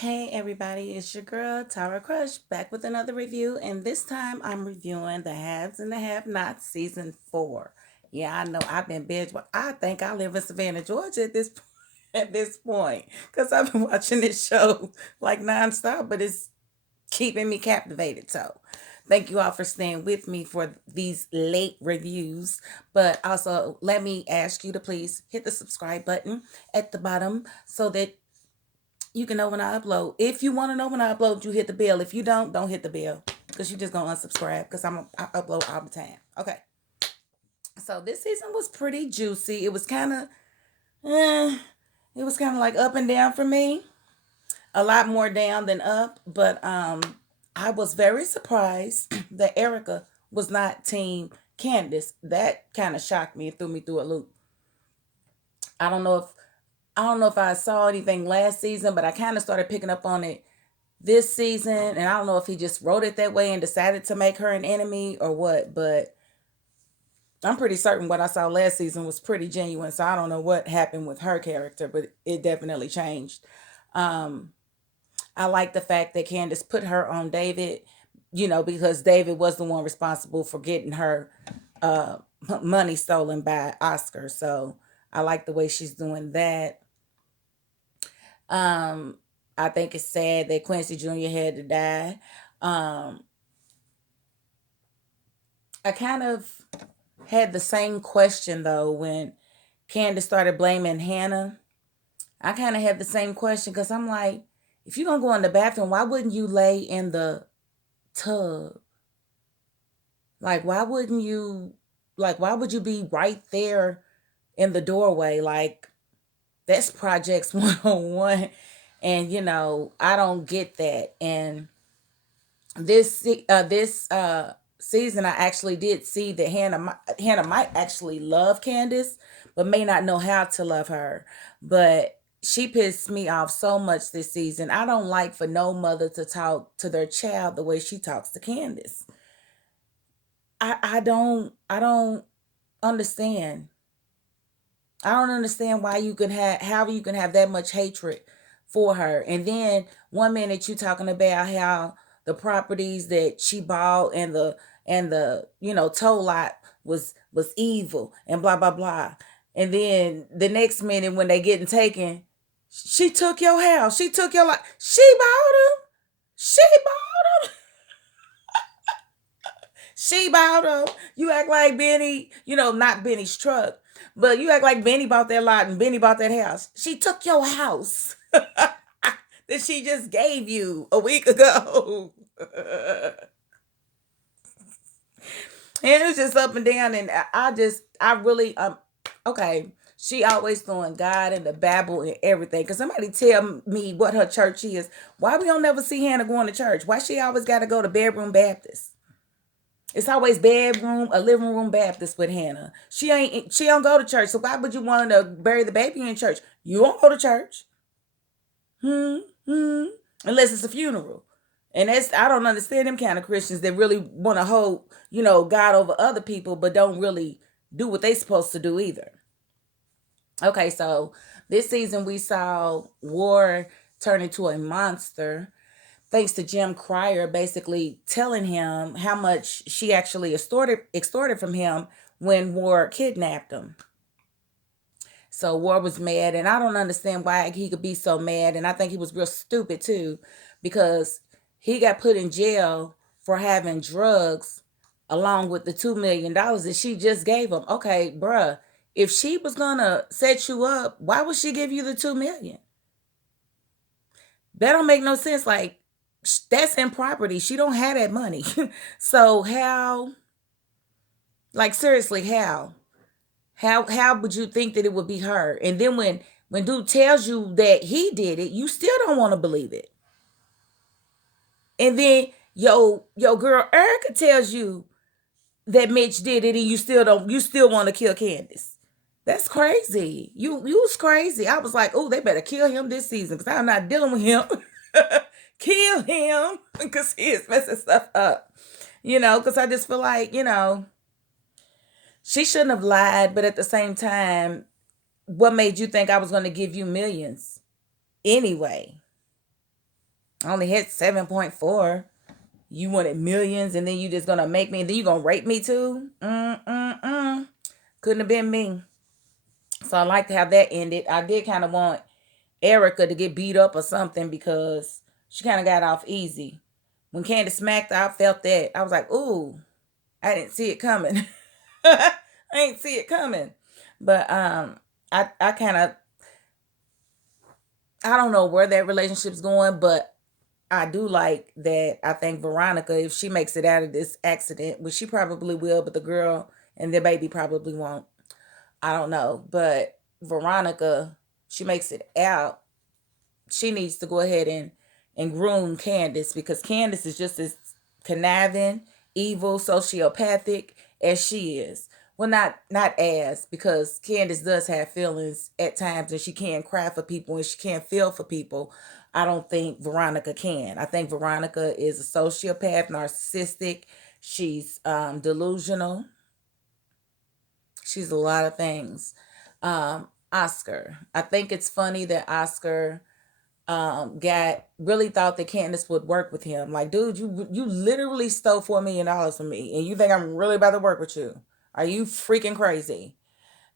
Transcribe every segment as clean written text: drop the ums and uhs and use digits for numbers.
Hey everybody, it's your girl Tara Crush back with another review, and this time I'm reviewing The Haves and the Have-Nots season 4. Yeah, I know I've been binge, but I think I live in Savannah, Georgia at this at this point because I've been watching this show like nonstop, but it's keeping me captivated. So, thank you all for staying with me for these late reviews. But also, let me ask you to please hit the subscribe button at the bottom so that you can know when I upload. If you want to know when I upload, you hit the bell. If you don't hit the bell because you just gonna unsubscribe because I upload all the time. Okay. So this season was pretty juicy. Eh, it was kind of like up and down for me. A lot more down than up, but I was very surprised that Erica was not Team Candace. That kind of shocked me and threw me through a loop. I don't know if I don't know if I saw anything last season, but I kind of started picking up on it this season, and I don't know if he just wrote it that way and decided to make her an enemy or what, but I'm pretty certain what I saw last season was pretty genuine. So I don't know what happened with her character, but it definitely changed. Um, I like the fact that Candace put her on David, because David was the one responsible for getting her uh, money stolen by Oscar. So I like the way she's doing that. Um, I think it's sad that Quincy Jr. had to die. Um, I kind of had the same question though when Candace started blaming Hannah. I kind of had the same question because I'm like, if you're gonna go in the bathroom, why wouldn't you lay in the tub? Like, why would you be right there in the doorway? Like, that's projects 101. And, I don't get that. And this season, I actually did see that Hannah might actually love Candace, but may not know how to love her. But she pissed me off so much this season. I don't like for no mother to talk to their child the way she talks to Candace. I don't understand. I don't understand why you can have how you can have that much hatred for her. And then one minute you talking about how the properties that she bought and the tow lot was evil and blah blah blah. And then the next minute when they getting taken, she took your house. She took your life. She bought them. She bought them. She bought them. You act like Benny, not Benny's truck, but you act like Benny bought that lot and Benny bought that house. She took your house that she just gave you a week ago. And it's just up and down. And I really, okay. She always throwing God in the Bible and everything. Cause somebody tell me what her church is. Why we don't never see Hannah going to church? Why she always got to go to Bedroom Baptist? It's always a living room Baptist with Hannah. She don't go to church. So why would you want to bury the baby in church? You won't go to church. Hmm. Hmm. Unless it's a funeral. And I don't understand them kind of Christians that really want to hold, God over other people, but don't really do what they supposed to do either. Okay, so this season we saw War turn into a monster thanks to Jim Cryer basically telling him how much she actually extorted from him when War kidnapped him. So War was mad, and I don't understand why he could be so mad. And I think he was real stupid too, because he got put in jail for having drugs along with the $2 million that she just gave him. Okay, bruh, if she was gonna set you up, why would she give you the 2 million? That don't make no sense. Like, that's improperty. She don't have that money. So how, like, seriously, how would you think that it would be her? And then when dude tells you that he did it, you still don't want to believe it. And then yo girl Erica tells you that Mitch did it, and you still want to kill Candace. That's crazy. You was crazy. I was like, oh, they better kill him this season because I'm not dealing with him. Kill him because he is messing stuff up. Because I just feel like, she shouldn't have lied, but at the same time, what made you think I was going to give you millions anyway? I only hit 7.4. You wanted millions, and then you just gonna make me, and then you gonna rape me too? Couldn't have been me. So I like to have that ended. I did kind of want Erica to get beat up or something because she kind of got off easy. When Candace smacked her, I felt that. I was like, ooh, I didn't see it coming. I ain't see it coming. But I kind of, I don't know where that relationship's going, but I do like that. I think Veronica, if she makes it out of this accident, which she probably will, but the girl and the baby probably won't. I don't know. But Veronica, she makes it out. She needs to go ahead and groom Candace, because Candace is just as conniving, evil, sociopathic as she is. Well, not as, because Candace does have feelings at times, and she can cry for people and she can feel for people. I don't think Veronica can. I think Veronica is a sociopath, narcissistic. She's delusional. She's a lot of things. Oscar. I think it's funny that Oscar got really thought that Candace would work with him. Like, dude, you literally stole $4 million from me, and you think I'm really about to work with you? Are you freaking crazy?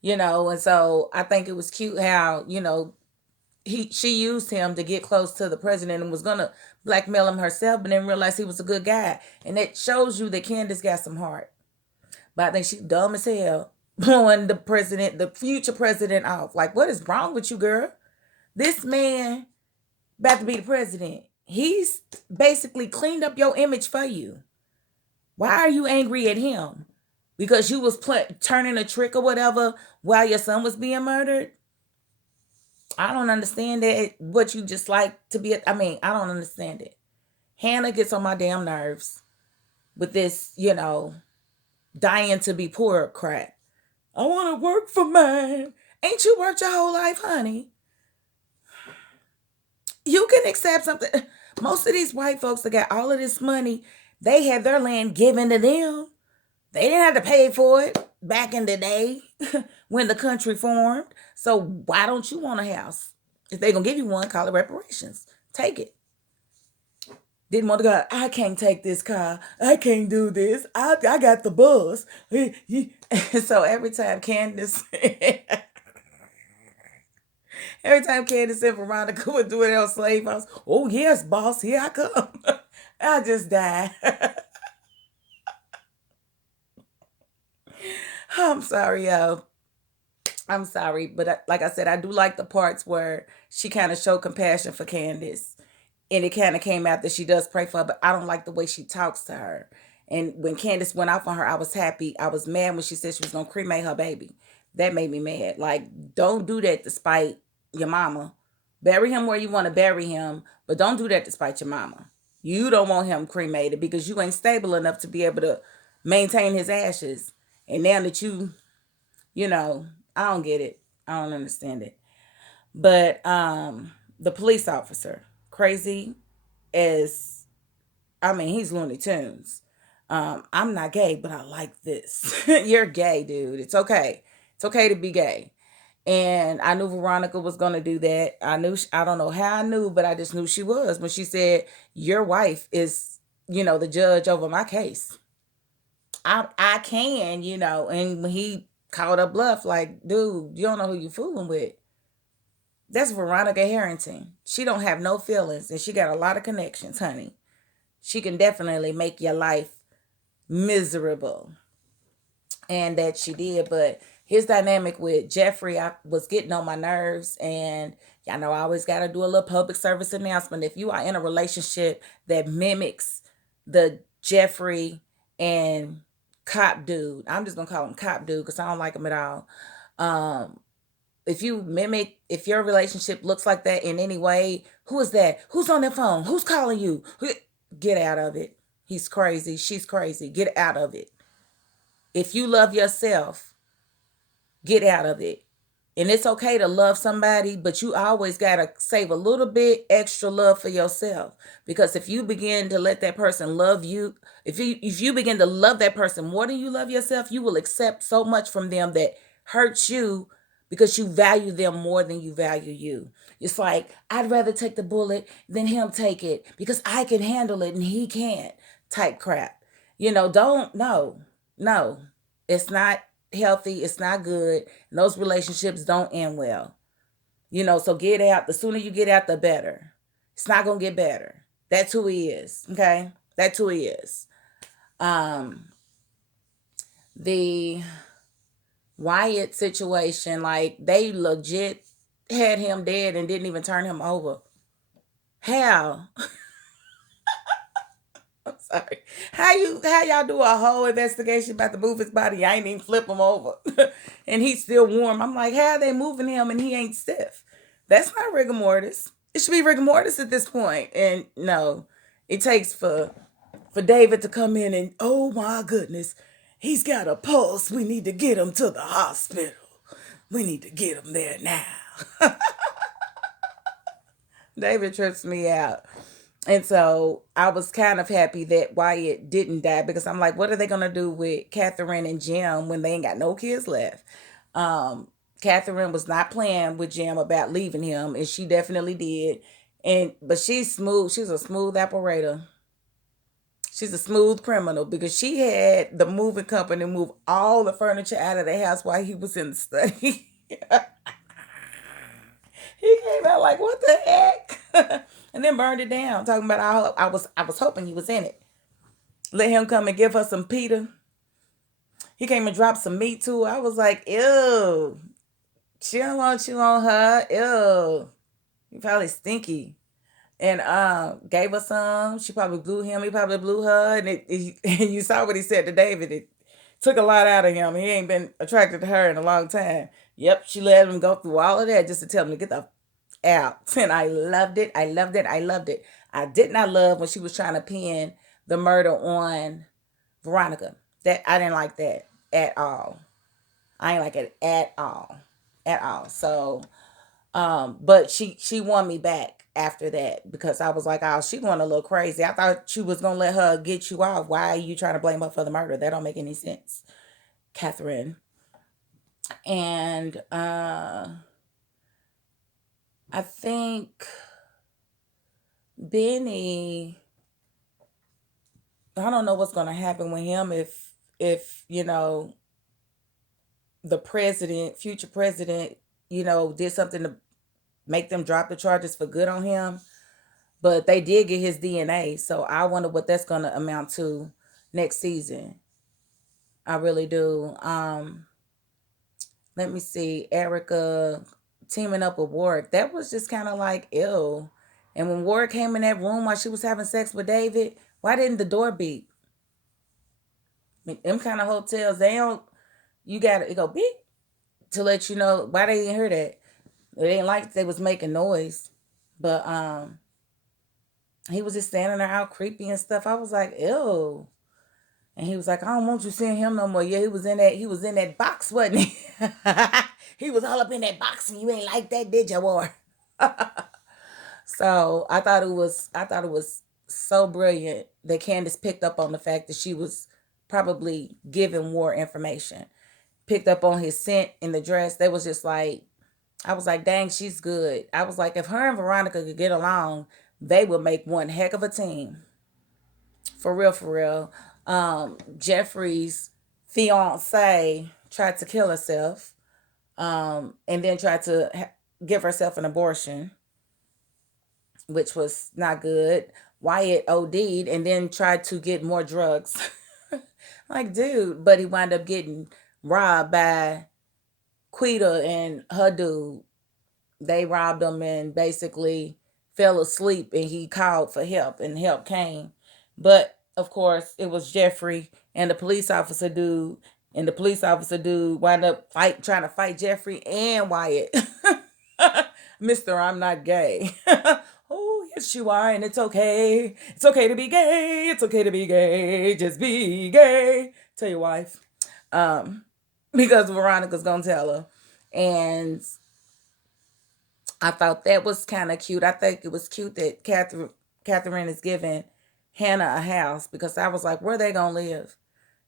And so I think it was cute how she used him to get close to the president and was gonna blackmail him herself, but then realized he was a good guy, and that shows you that Candace got some heart. But I think she's dumb as hell blowing the future president off. Like, what is wrong with you, girl? This man about to be the president. He's basically cleaned up your image for you. Why are you angry at him? Because you was turning a trick or whatever while your son was being murdered? I don't understand that. What you just like to be, I don't understand it. Hannah gets on my damn nerves with this, dying to be poor crap. I want to work for mine. Ain't you worked your whole life, honey? You can accept something. Most of these white folks that got all of this money, they had their land given to them. They didn't have to pay for it back in the day when the country formed. So why don't you want a house? If they're going to give you one, call it reparations. Take it. Didn't want to go, I can't take this car. I can't do this. I got the bus. So every time Candace and Veronica would do it on Slave House, oh yes, boss, here I come. I just died. I'm sorry, y'all. I'm sorry, but like I said, I do like the parts where she kind of showed compassion for Candace, and it kind of came out that she does pray for her. But I don't like the way she talks to her. And when Candace went off on her, I was happy. I was mad when she said she was gonna cremate her baby. That made me mad. Like, don't do that despite your mama. Bury him where you want to bury him, but don't do that despite your mama. You don't want him cremated because you ain't stable enough to be able to maintain his ashes. And now that you know, I don't get it. I don't understand it. But the police officer, crazy as, he's Looney Tunes. I'm not gay, but I like this. You're gay, dude. It's okay. It's okay to be gay. And I knew Veronica was gonna do that. I don't know how I knew, but I just knew she was when she said, "Your wife is, the judge over my case." I can, and when he called up bluff, like, dude, you don't know who you fooling with. That's Veronica Harrington. She don't have no feelings, and she got a lot of connections, honey. She can definitely make your life miserable. And that she did. But his dynamic with Jeffrey, I was getting on my nerves. And y'all know I always got to do a little public service announcement. If you are in a relationship that mimics the Jeffrey and cop dude, I'm just going to call him cop dude because I don't like him at all. If your relationship looks like that in any way, who is that? Who's on their phone? Who's calling you? Get out of it. He's crazy. She's crazy. Get out of it. If you love yourself, get out of it. And it's okay to love somebody, but you always got to save a little bit extra love for yourself. Because if you begin to let that person love you, if you begin to love that person more than you love yourself, you will accept so much from them that hurts you, because you value them more than you value you. It's like, I'd rather take the bullet than him take it because I can handle it and he can't, type crap. Don't, no, no. It's not healthy. It's not good. And those relationships don't end well. So get out. The sooner you get out, the better. It's not going to get better. That's who he is. Okay? That's who he is. The Wyatt situation, like, they legit had him dead and didn't even turn him over. How? I'm sorry. How y'all do a whole investigation about to move his body? I ain't even flip him over. And he's still warm. I'm like, how are they moving him and he ain't stiff? That's not rigor mortis. It should be rigor mortis at this point. And no, it takes for David to come in and, oh my goodness, he's got a pulse. We need to get him to the hospital. We need to get him there now. David trips me out. And so I was kind of happy that Wyatt didn't die, because I'm like, what are they going to do with Kathryn and Jim when they ain't got no kids left? Kathryn was not playing with Jim about leaving him, and she definitely did. But she's smooth. She's a smooth operator. She's a smooth criminal, because she had the moving company move all the furniture out of the house while he was in the study. He came out like, what the heck? And then burned it down, talking about, I was hoping he was in it. Let him come and give her some pita. He came and dropped some meat too. I was like, ew. She don't want you on her. Ew. You probably stinky. And gave her some. She probably blew him. He probably blew her. And and you saw what he said to David. It took a lot out of him. He ain't been attracted to her in a long time. Yep, she let him go through all of that just to tell him to get the out. And I loved it. I loved it. I loved it. I did not love when she was trying to pin the murder on Veronica. That I didn't like that at all. I ain't like it at all. At all. So but she won me back after that, because I was like, oh, she going a little crazy. I thought she was gonna let her get you off. Why are you trying to blame her for the murder? That don't make any sense, Kathryn. And I think Benny, I don't know what's gonna happen with him if the president, future president, did something to make them drop the charges for good on him. But they did get his DNA, so I wonder what that's gonna amount to next season. I really do. Let me see. Erica teaming up with Warwick. That was just kind of like, ew. And when Warwick came in that room while she was having sex with David, why didn't the door beep? I mean, them kind of hotels, they don't, you gotta, it go beep to let you know. Why they didn't hear that? It ain't like they was making noise. But he was just standing there out creepy and stuff. I was like, ew. And he was like, I don't want you seeing him no more. Yeah, he was in that box, wasn't he? He was all up in that box, and you ain't like that, did you, boy? So I thought it was so brilliant that Candace picked up on the fact that she was probably giving more information. Picked up on his scent in the dress. They was just like, I was like, dang, she's good. I was like, if her and Veronica could get along, they would make one heck of a team. For real, for real. Jeffrey's fiance tried to kill herself, and then tried to give herself an abortion, which was not good. Wyatt OD'd and then tried to get more drugs. Like, dude, but he wound up getting robbed by Quita and her dude. They robbed him and basically fell asleep, and he called for help, and help came. But of course, it was Jeffrey and the police officer dude, and the police officer dude wound up trying to fight Jeffrey and Wyatt. Mister, I'm not gay. Oh, yes, you are, and it's okay. It's okay to be gay. It's okay to be gay. Just be gay. Tell your wife. Because Veronica's gonna tell her. And I thought that was kind of cute. I think it was cute that Kathryn is giving Hannah a house, because I was like, where they gonna live?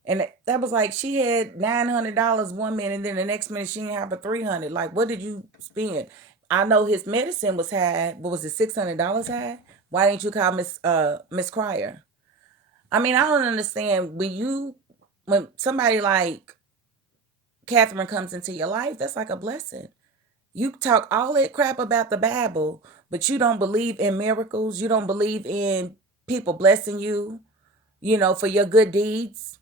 And that was like she had $900 one minute, and then the next minute she didn't have a 300. Like, what did you spend? I know his medicine was high. What was it, $600 high? Why didn't you call Miss Cryer? I mean, I don't understand when somebody like Kathryn comes into your life. That's like a blessing. You talk all that crap about the Bible, but you don't believe in miracles. You don't believe in people blessing you, for your good deeds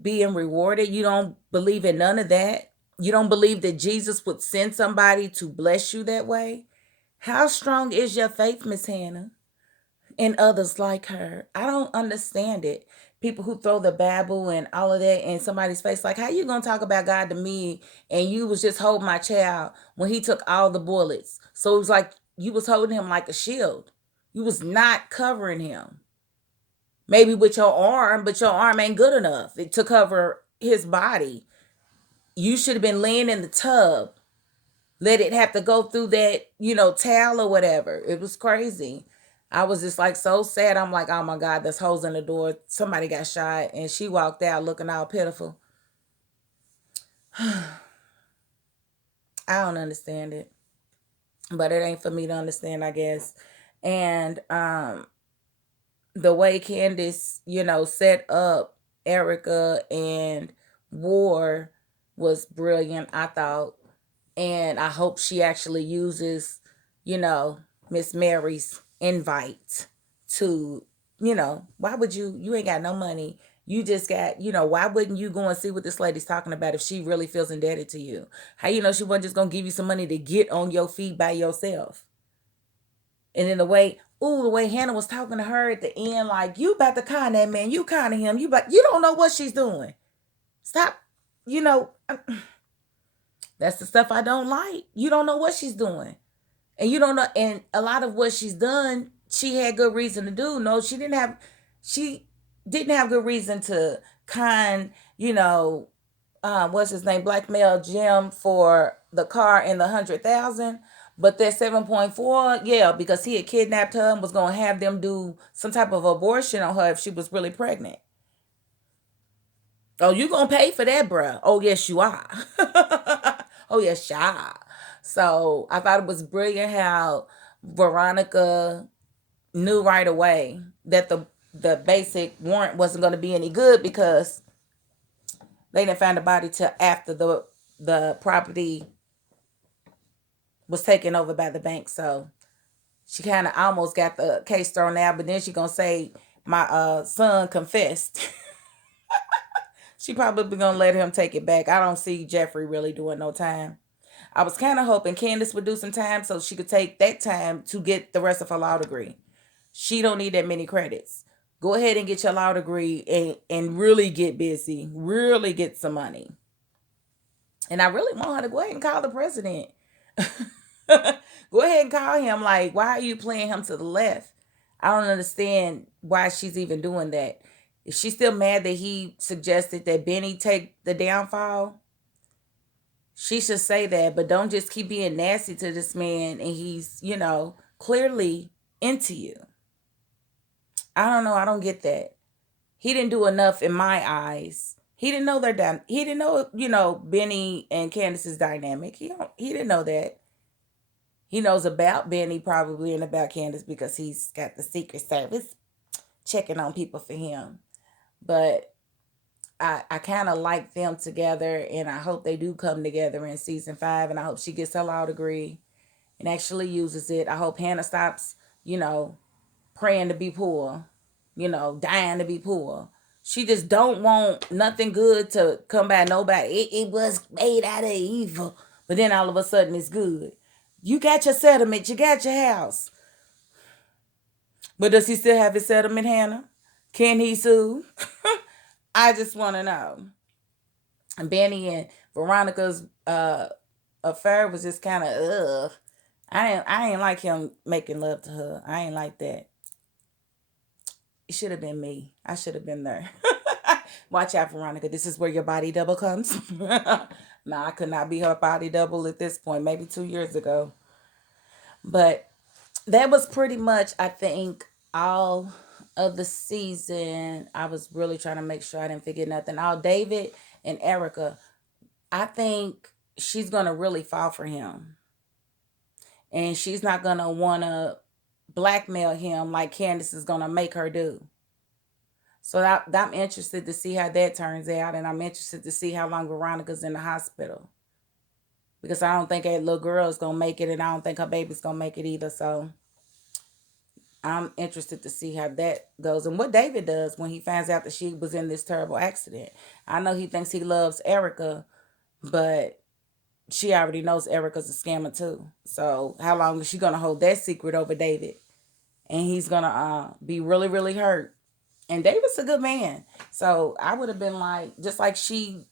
being rewarded. You don't believe in none of that. You don't believe that Jesus would send somebody to bless you that way. How strong is your faith, Miss Hannah, and others like her? I don't understand it. People who throw the Bible and all of that in somebody's face, like, how you gonna talk about God to me and you was just holding my child when he took all the bullets? So it was like you was holding him like a shield. You was not covering him. Maybe with your arm, but your arm ain't good enough to cover his body. You should have been laying in the tub. Let it have to go through that, towel or whatever. It was crazy. I was just like so sad. I'm like, oh my God, there's holes in the door. Somebody got shot. And she walked out looking all pitiful. I don't understand it. But it ain't for me to understand, I guess. And the way Candace, set up Erica and War was brilliant, I thought. And I hope she actually uses, you know, Miss Mary's invite to, why would you ain't got no money. You just got, why wouldn't you go and see what this lady's talking about if she really feels indebted to you? How you know she wasn't just gonna give you some money to get on your feet by yourself? And then the way Hannah was talking to her at the end, like, you about to con that man, you con him, you don't know what she's doing. Stop, you know, that's the stuff I don't like. You don't know what she's doing. And you don't know, and a lot of what she's done, she had good reason to do. No, she didn't have good reason to con, what's his name, blackmail Jim for the car and the 100,000. But that 7.4, yeah, because he had kidnapped her and was gonna have them do some type of abortion on her if she was really pregnant. Oh, you gonna pay for that, bruh? Oh yes, you are. Oh yes, you are. So I thought it was brilliant how Veronica knew right away that the basic warrant wasn't going to be any good because they didn't find the body till after the property was taken over by the bank. So she kind of almost got the case thrown out, but then she gonna say my son confessed. She probably gonna let him take it back. I don't see Jeffrey really doing no time. I was kind of hoping Candace would do some time so she could take that time to get the rest of her law degree. She don't need that many credits. Go ahead and get your law degree and really get busy. Really get some money. And I really want her to go ahead and call the president. Go ahead and call him. Like, why are you playing him to the left? I don't understand why she's even doing that. Is she still mad that he suggested that Benny take the downfall? She should say that, but don't just keep being nasty to this man and he's, clearly into you. I don't know. I don't get that. He didn't do enough in my eyes. He didn't know their he didn't know, Benny and Candace's dynamic. He didn't know that. He knows about Benny probably and about Candace because he's got the Secret Service checking on people for him. But I kind of like them together, and I hope they do come together in season 5. And I hope she gets her law degree and actually uses it. I hope Hannah stops, praying to be poor, dying to be poor. She just don't want nothing good to come by nobody. It was made out of evil, but then all of a sudden it's good. You got your settlement, you got your house. But does he still have his settlement, Hannah? Can he sue? I just want to know. And Benny and Veronica's affair was just kind of ugh. I ain't like him making love to her. I ain't like that. It should have been me. I should have been there. Watch out, Veronica. This is where your body double comes. Nah, I could not be her body double at this point. Maybe 2 years ago. But that was pretty much, I think, all of the season, I was really trying to make sure I didn't forget nothing. David and Erica, I think she's going to really fall for him. And she's not going to want to blackmail him like Candace is going to make her do. So I'm interested to see how that turns out. And I'm interested to see how long Veronica's in the hospital. Because I don't think that little girl is going to make it. And I don't think her baby's going to make it either. So I'm interested to see how that goes and what David does when he finds out that she was in this terrible accident. I know he thinks he loves Erica, but she already knows Erica's a scammer too. So how long is she gonna hold that secret over David? And he's gonna be really, really hurt. And David's a good man. So I would have been like, just like she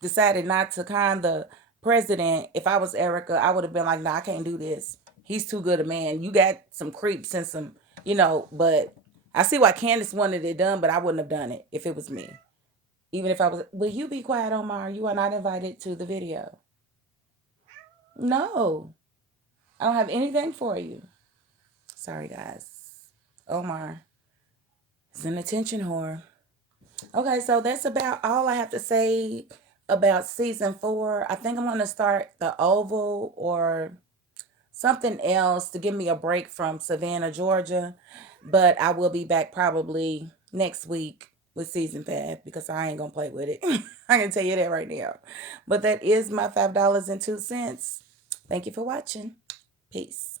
decided not to con the president. If I was Erica, I would have been like, nah, I can't do this. He's too good a man. You got some creeps and some, but I see why Candace wanted it done, but I wouldn't have done it if it was me. Even if I was, will you be quiet, Omar? You are not invited to the video. No, I don't have anything for you. Sorry, guys. Omar is an attention whore. Okay, so that's about all I have to say about season 4. I think I'm going to start the Oval or something else to give me a break from Savannah, Georgia. But I will be back probably next week with season 5 because I ain't going to play with it. I can tell you that right now. But that is my $5.02. Thank you for watching. Peace.